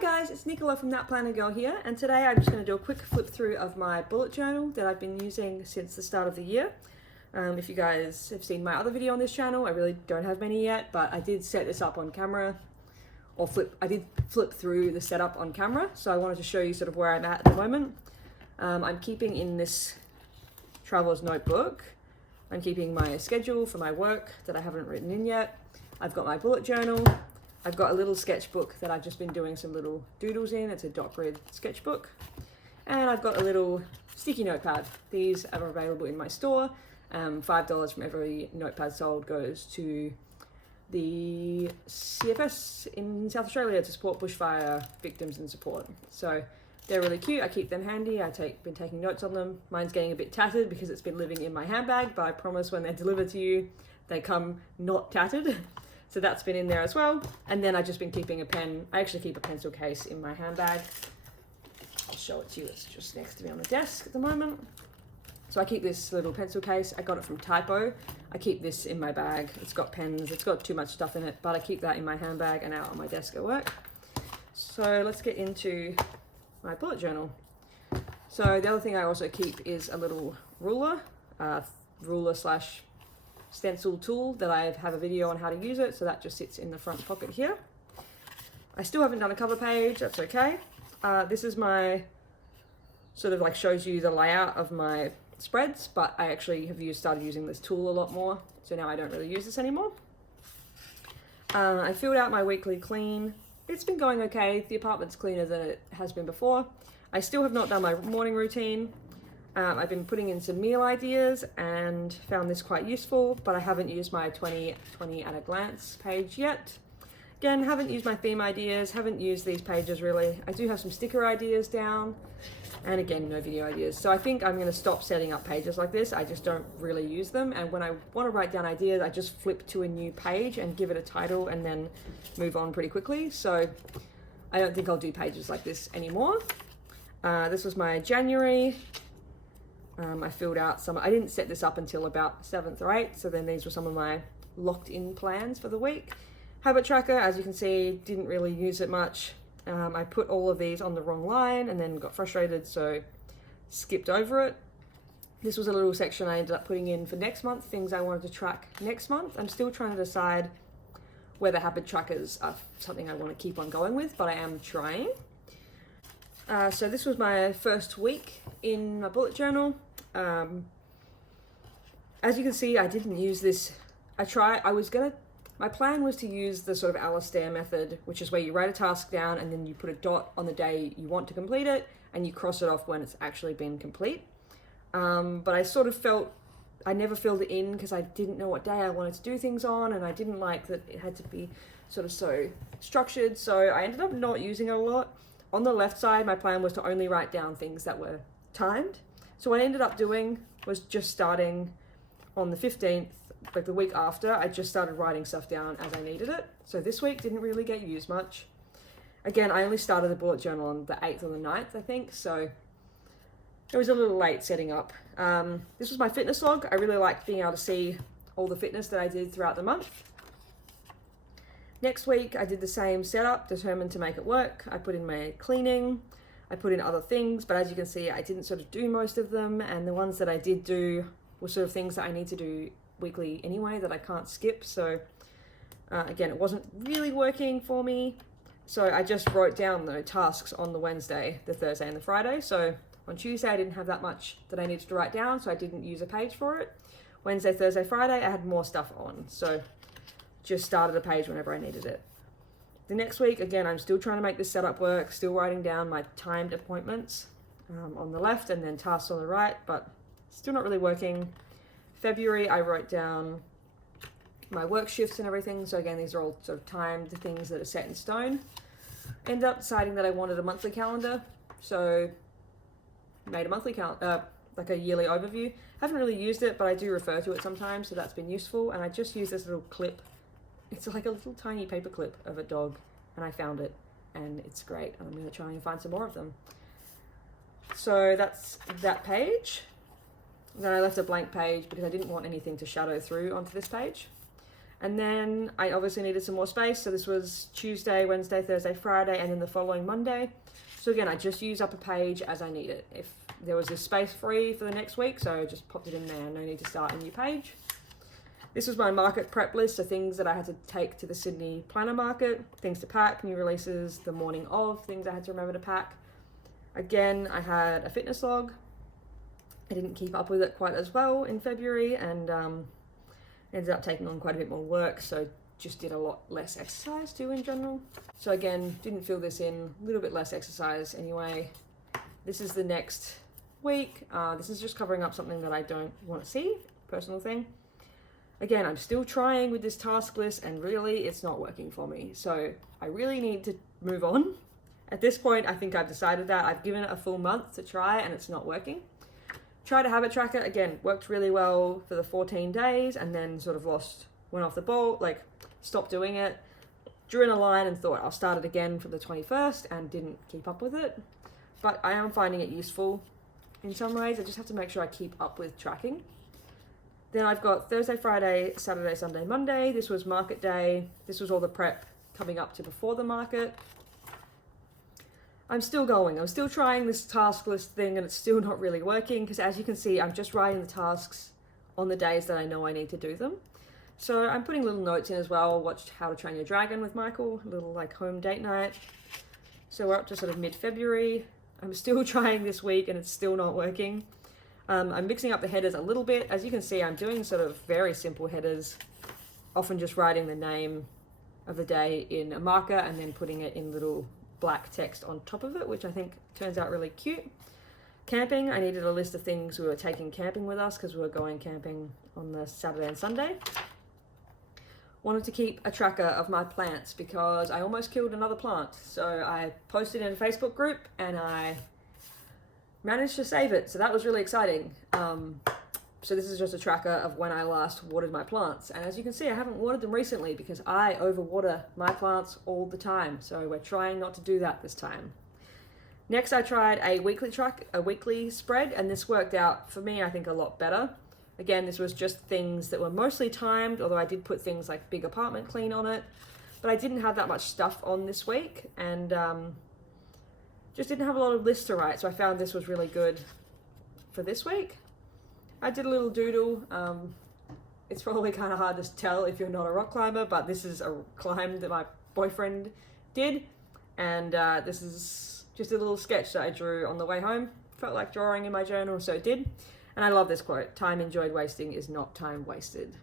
guys, it's Nicola from That Planner Girl here, and today I'm just going to do a quick flip through of my bullet journal that I've been using since the start of the year. If you guys have seen my other video on this channel, I really don't have many yet, but I did set this up on camera, I did flip through the setup on camera, so I wanted to show you sort of where I'm at the moment. I'm keeping in this traveler's notebook, I'm keeping my schedule for my work that I haven't written in yet. I've got my bullet journal. I've got a little sketchbook that I've just been doing some little doodles in. It's a dot grid sketchbook. And I've got a little sticky notepad. These are available in my store. $5 from every notepad sold goes to the CFS in South Australia to support bushfire victims and support. So they're really cute. I keep them handy. I've been taking notes on them. Mine's getting a bit tattered because it's been living in my handbag, but I promise when they're delivered to you, they come not tattered. So that's been in there as well. And then I've just been keeping a pen. I actually keep a pencil case in my handbag. I'll show it to you. It's just next to me on the desk at the moment. So I keep this little pencil case. I got it from Typo. I keep this in my bag. It's got pens. It's got too much stuff in it, but I keep that in my handbag and out on my desk at work. So let's get into my bullet journal. So the other thing I also keep is a little ruler, slash stencil tool that I have a video on how to use it, so that just sits in the front pocket here. I still haven't done a cover page, that's okay. This is my sort of like shows you the layout of my spreads, but I actually have started using this tool a lot more, so now I don't really use this anymore. I filled out my weekly clean. It's been going okay. The apartment's cleaner than it has been before. I still have not done my morning routine. I've been putting in some meal ideas and found this quite useful, but I haven't used my 2020 at a glance page yet. Again, haven't used my theme ideas, haven't used these pages really. I do have some sticker ideas down, and again, no video ideas. So I think I'm going to stop setting up pages like this. I just don't really use them, and when I want to write down ideas, I just flip to a new page and give it a title and then move on pretty quickly. So I don't think I'll do pages like this anymore. This was my January. I filled out some, I didn't set this up until about 7th or 8th, so then these were some of my locked in plans for the week. Habit tracker, as you can see, didn't really use it much. I put all of these on the wrong line and then got frustrated, so skipped over it. This was a little section I ended up putting in for next month, things I wanted to track next month. I'm still trying to decide whether habit trackers are something I want to keep on going with, but I am trying. So this was my first week in my bullet journal. As you can see, I didn't use this. My plan was to use the sort of Alistair method, which is where you write a task down and then you put a dot on the day you want to complete it and you cross it off when it's actually been complete. But I sort of felt I never filled it in because I didn't know what day I wanted to do things on, and I didn't like that it had to be sort of so structured. So I ended up not using it a lot. On the left side, my plan was to only write down things that were timed. So what I ended up doing was just starting on the 15th, like the week after, I just started writing stuff down as I needed it. So this week didn't really get used much. Again, I only started the bullet journal on the 8th or the 9th, I think, so it was a little late setting up. This was my fitness log. I really liked being able to see all the fitness that I did throughout the month. Next week, I did the same setup, determined to make it work. I put in my cleaning, I put in other things, but as you can see, I didn't sort of do most of them, and the ones that I did do were sort of things that I need to do weekly anyway that I can't skip. So again, it wasn't really working for me. So I just wrote down the tasks on the Wednesday, the Thursday, and the Friday. So on Tuesday, I didn't have that much that I needed to write down, so I didn't use a page for it. Wednesday, Thursday, Friday, I had more stuff on. So just started a page whenever I needed it. The next week, again, I'm still trying to make this setup work, still writing down my timed appointments on the left and then tasks on the right, but still not really working. February, I wrote down my work shifts and everything. So again, these are all sort of timed things that are set in stone. Ended up deciding that I wanted a monthly calendar. So made a monthly calendar, like a yearly overview. Haven't really used it, but I do refer to it sometimes, so that's been useful. And I just use this little clip. It's like a little tiny paper clip of a dog, and I found it, and it's great. And I'm going to try and find some more of them. So that's that page. Then I left a blank page because I didn't want anything to shadow through onto this page. And then I obviously needed some more space, so this was Tuesday, Wednesday, Thursday, Friday, and then the following Monday. So again, I just use up a page as I need it. If there was this space free for the next week, so I just popped it in there, no need to start a new page. This was my market prep list, so things that I had to take to the Sydney planner market, things to pack, new releases the morning of, things I had to remember to pack. Again, I had a fitness log. I didn't keep up with it quite as well in February, and ended up taking on quite a bit more work, so just did a lot less exercise too in general. So again, didn't fill this in, a little bit less exercise anyway. This is the next week. This is just covering up something that I don't want to see, personal thing. Again, I'm still trying with this task list and really it's not working for me. So I really need to move on. At this point, I think I've decided that. I've given it a full month to try and it's not working. Tried a habit tracker, again, worked really well for the 14 days and then sort of went off the ball, like stopped doing it, drew in a line and thought I'll start it again for the 21st and didn't keep up with it. But I am finding it useful in some ways. I just have to make sure I keep up with tracking. Then I've got Thursday, Friday, Saturday, Sunday, Monday. This was market day. This was all the prep coming up to before the market. I'm still going. I'm still trying this task list thing and it's still not really working because as you can see, I'm just writing the tasks on the days that I know I need to do them. So I'm putting little notes in as well. Watched How to Train Your Dragon with Michael, a little like home date night. So we're up to sort of mid-February. I'm still trying this week and it's still not working. I'm mixing up the headers a little bit. As you can see, I'm doing sort of very simple headers, often just writing the name of the day in a marker and then putting it in little black text on top of it, which I think turns out really cute. Camping, I needed a list of things we were taking camping with us because we were going camping on the Saturday and Sunday. Wanted to keep a tracker of my plants because I almost killed another plant. So I posted in a Facebook group and I managed to save it. So that was really exciting. So this is just a tracker of when I last watered my plants. And as you can see, I haven't watered them recently because I overwater my plants all the time. So we're trying not to do that this time. Next, I tried a weekly spread, and this worked out for me, I think, a lot better. Again, this was just things that were mostly timed, although I did put things like big apartment clean on it. But I didn't have that much stuff on this week and just didn't have a lot of lists to write. So I found this was really good for this week. I did a little doodle. It's probably kind of hard to tell if you're not a rock climber, but this is a climb that my boyfriend did. And this is just a little sketch that I drew on the way home. Felt like drawing in my journal, so it did. And I love this quote, "Time enjoyed wasting is not time wasted."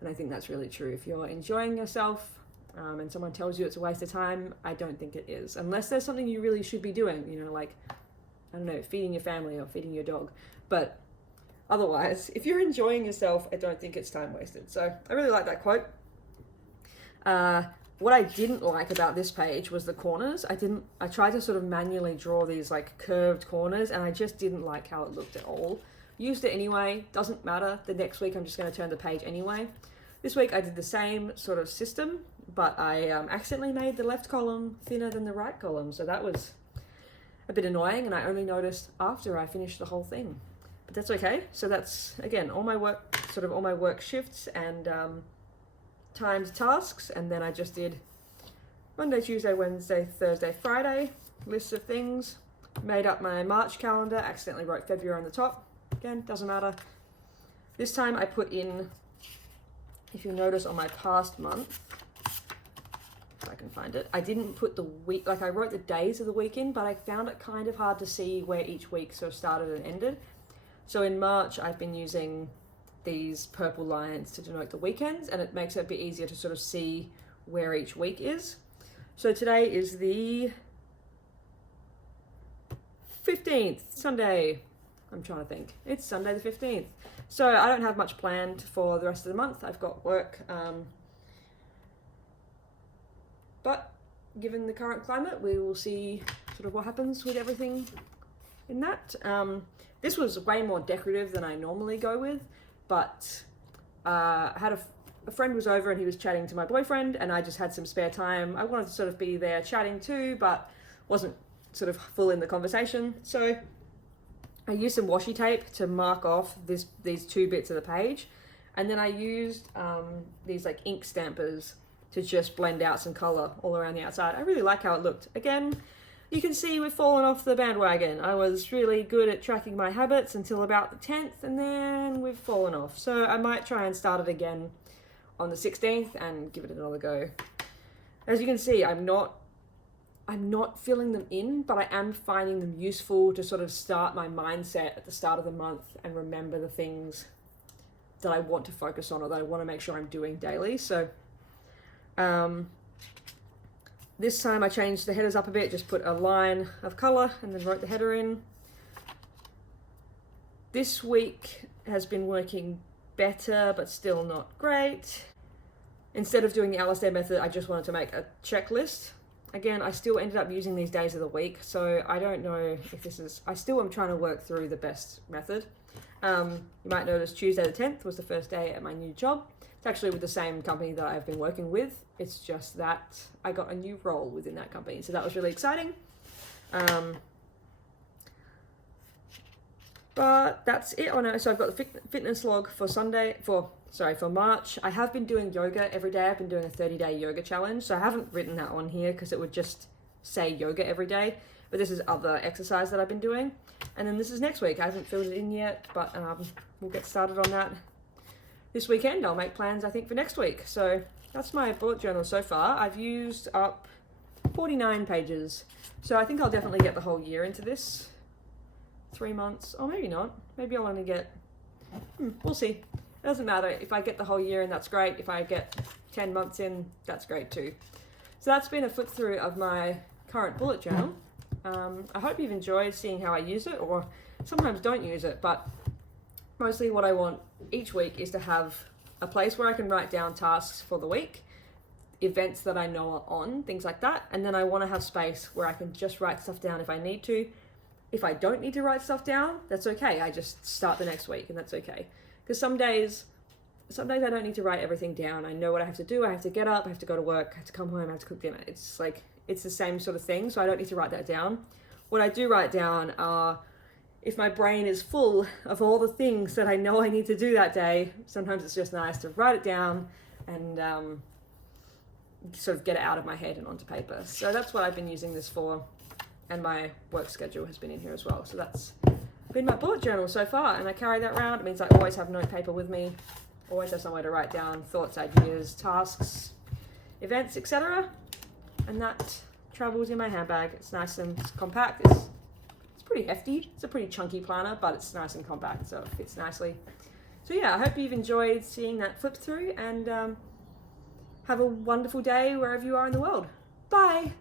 And I think that's really true. If you're enjoying yourself and someone tells you it's a waste of time, I don't think it is. Unless there's something you really should be doing, you know, like, I don't know, feeding your family or feeding your dog. But otherwise, if you're enjoying yourself, I don't think it's time wasted. So I really like that quote. What I didn't like about this page was the corners. I tried to sort of manually draw these like curved corners and I just didn't like how it looked at all. Used it anyway, doesn't matter. The next week I'm just going to turn the page anyway. This week I did the same sort of system, but I accidentally made the left column thinner than the right column. So that was a bit annoying and I only noticed after I finished the whole thing. But that's okay. So that's, again, all my work shifts and timed tasks. And then I just did Monday, Tuesday, Wednesday, Thursday, Friday, lists of things. Made up my March calendar, accidentally wrote February on the top. Again, doesn't matter. This time I put in, if you notice on my past month, if I can find it, I didn't put the week, like I wrote the days of the week in, but I found it kind of hard to see where each week sort of started and ended. So in March, I've been using these purple lines to denote the weekends, and it makes it a bit easier to sort of see where each week is. So today is the 15th, Sunday. I'm trying to think. It's Sunday the 15th. So I don't have much planned for the rest of the month. I've got work. But given the current climate, we will see sort of what happens with everything in that. This was way more decorative than I normally go with, but I had a friend was over and he was chatting to my boyfriend and I just had some spare time. I wanted to sort of be there chatting too, but wasn't sort of full in the conversation. So I used some washi tape to mark off these two bits of the page. And then I used these like ink stampers to just blend out some color all around the outside. I really like how it looked. Again, you can see we've fallen off the bandwagon. I was really good at tracking my habits until about the 10th, and then we've fallen off. So I might try and start it again on the 16th and give it another go. As you can see, I'm not filling them in, but I am finding them useful to sort of start my mindset at the start of the month and remember the things that I want to focus on or that I want to make sure I'm doing daily. So this time I changed the headers up a bit, just put a line of color and then wrote the header in. This week has been working better, but still not great. Instead of doing the Alistair method, I just wanted to make a checklist. Again, I still ended up using these days of the week, so I don't know if this is, I still am trying to work through the best method. You might notice Tuesday the 10th was the first day at my new job. It's actually with the same company that I've been working with. It's just that I got a new role within that company, so that was really exciting. But that's it. Oh no, so I've got the fitness log for for March. I have been doing yoga every day. I've been doing a 30-day yoga challenge, so I haven't written that on here because it would just say yoga every day. But this is other exercise that I've been doing. And then this is next week. I haven't filled it in yet, but we'll get started on that this weekend. I'll make plans, I think, for next week. So that's my bullet journal so far. I've used up 49 pages. So I think I'll definitely get the whole year into this. 3 months, or maybe not. Maybe I'll only get, we'll see. It doesn't matter. If I get the whole year in, that's great. If I get 10 months in, that's great too. So that's been a flip through of my current bullet journal. I hope you've enjoyed seeing how I use it, or sometimes don't use it, but mostly what I want each week is to have a place where I can write down tasks for the week, events that I know are on, things like that. And then I want to have space where I can just write stuff down if I need to. If I don't need to write stuff down, that's okay. I just start the next week and that's okay. Because some days I don't need to write everything down. I know what I have to do. I have to get up, I have to go to work, I have to come home, I have to cook dinner. It's like, it's the same sort of thing, so I don't need to write that down. What I do write down are, if my brain is full of all the things that I know I need to do that day, sometimes it's just nice to write it down and sort of get it out of my head and onto paper. So that's what I've been using this for, and my work schedule has been in here as well. So that's been my bullet journal so far, and I carry that around. It means I always have note paper with me, always have somewhere to write down thoughts, ideas, tasks, events, etc. And that travels in my handbag. It's nice and compact. It's pretty hefty. It's a pretty chunky planner, but it's nice and compact, so it fits nicely. So yeah, I hope you've enjoyed seeing that flip through, and have a wonderful day wherever you are in the world. Bye!